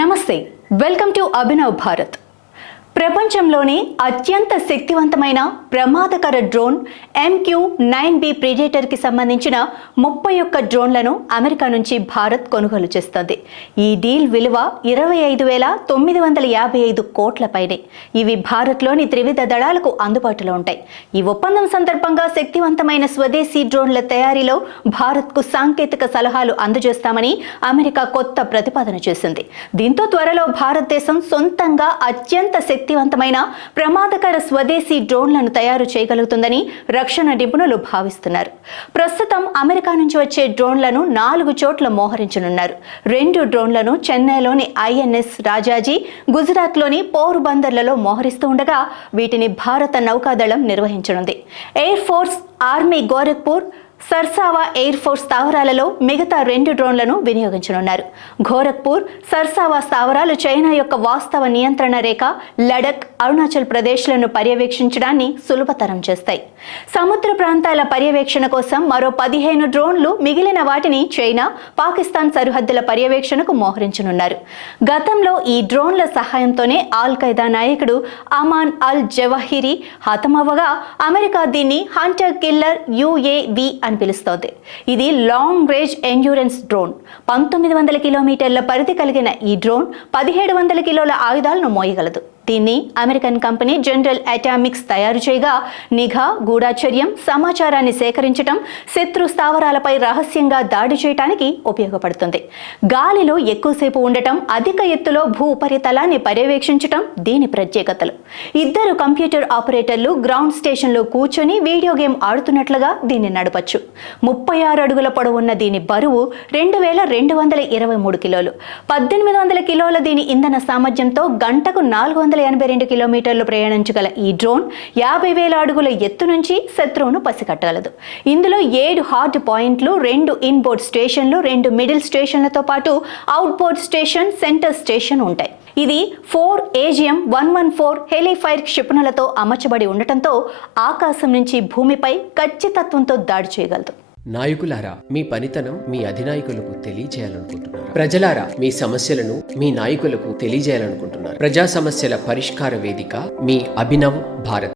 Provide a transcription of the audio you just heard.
నమస్తే, welcome to Abhinav Bharat. ప్రపంచంలోని అత్యంత శక్తివంతమైన ప్రమాదకర డ్రోన్ MQ-9B ప్రిడేటర్కి సంబంధించిన 31 డ్రోన్లను అమెరికా నుంచి భారత్ కొనుగోలు చేస్తోంది. ఈ డీల్ విలువ 25,955 కోట్ల పైనే. ఇవి భారత్లోని త్రివిధ దళాలకు అందుబాటులో ఉంటాయి. ఈ ఒప్పందం సందర్భంగా శక్తివంతమైన స్వదేశీ డ్రోన్ల తయారీలో భారత్కు సాంకేతిక సలహాలు అందజేస్తామని అమెరికా కొత్త ప్రతిపాదన చేసింది. దీంతో త్వరలో భారతదేశం సొంతంగా అత్యంత శక్తివంతమైన ప్రమాదకర స్వదేశీ డ్రోన్లను తయారు చేయగలుగుతుందని రక్షణ నిపుణులు భావిస్తున్నారు. ప్రస్తుతం అమెరికా నుంచి వచ్చే డ్రోన్లను 4 చోట్ల మోహరించనున్నారు. 2 డ్రోన్లను చెన్నైలోని INS రాజాజీ, గుజరాత్లోని పోర్బందర్లలో మోహరిస్తూ ఉండగా వీటిని భారత నౌకాదళం నిర్వహించనుంది. Air force, army Gorakhpur, Sarsawa air force స్థావరాలలో మిగతా 2 డ్రోన్లను వినియోగించనున్నారు. గోరఖ్పూర్, సర్సావా స్థావరాలు చైనా యొక్క వాస్తవ నియంత్రణ రేఖ, లడక్, అరుణాచల్ ప్రదేశ్లను పర్యవేక్షించడాన్ని సులభతరం చేస్తాయి. సముద్ర ప్రాంతాల పర్యవేక్షణ కోసం మరో 15 డ్రోన్లు, మిగిలిన వాటిని చైనా, పాకిస్తాన్ సరిహద్దుల పర్యవేక్షణకు మోహరించనున్నారు. గతంలో ఈ డ్రోన్ల సహాయంతోనే ఆల్ ఖైదా నాయకుడు అమాన్ అల్ జవాహిరి హతమవ్వగా అమెరికా దీన్ని హంటర్ కిల్లర్ UAV అని పిలుస్తోంది. ఇది లాంగ్ రేంజ్ ఎండ్యూరెన్స్ డ్రోన్. 1900 కిలోమీటర్ల పరిధి కలిగిన ఈ డ్రోన్ 1700 కిలోల ఆయుధాలను మోయగలదు. దీన్ని అమెరికన్ కంపెనీ జనరల్ అటామిక్స్ తయారు చేయగా నిఘా, గూఢాచర్యం, సమాచారాన్ని సేకరించడం, శత్రు స్థావరాలపై రహస్యంగా దాడి చేయడానికి ఉపయోగపడుతుంది. గాలిలో ఎక్కువసేపు ఉండటం, అధిక ఎత్తులో భూ ఉపరితలాన్ని పర్యవేక్షించటం దీని ప్రత్యేకతలు. 2 కంప్యూటర్ ఆపరేటర్లు గ్రౌండ్ స్టేషన్లో కూర్చొని వీడియో గేమ్ ఆడుతున్నట్లుగా దీన్ని నడపచ్చు. 36 అడుగుల పొడవున్న దీని బరువు 2223 కిలోలు. 1800 కిలోల దీని ఇంధన సామర్థ్యంతో గంటకు 482 కిలోమీటర్లు ప్రయాణించగల ఈ డ్రోన్ 50,000 అడుగుల ఎత్తు నుంచి శత్రువును పసిగట్టగలదు. ఇందులో 7 హార్డ్ పాయింట్లు, 2 ఇన్బోర్డ్ స్టేషన్లు, 2 మిడిల్ స్టేషన్లతో పాటు అవుట్బోర్డ్ స్టేషన్, సెంటర్ స్టేషన్ ఉంటాయి. ఇది 4 AGM-114 హెలిఫైర్ క్షిపణులతో అమర్చబడి ఉండటంతో ఆకాశం నుంచి భూమిపై ఖచ్చితత్వంతో దాడి చేయగలదు. నాయకులారా, మీ పనితనం మీ అధినాయకులకు తెలియజేయాలనుకుంటున్నారు. ప్రజలారా, మీ సమస్యలను మీ నాయకులకు తెలియజేయాలనుకుంటున్నారు. ప్రజా సమస్యల పరిష్కార వేదిక మీ అభినవ్ భారత్.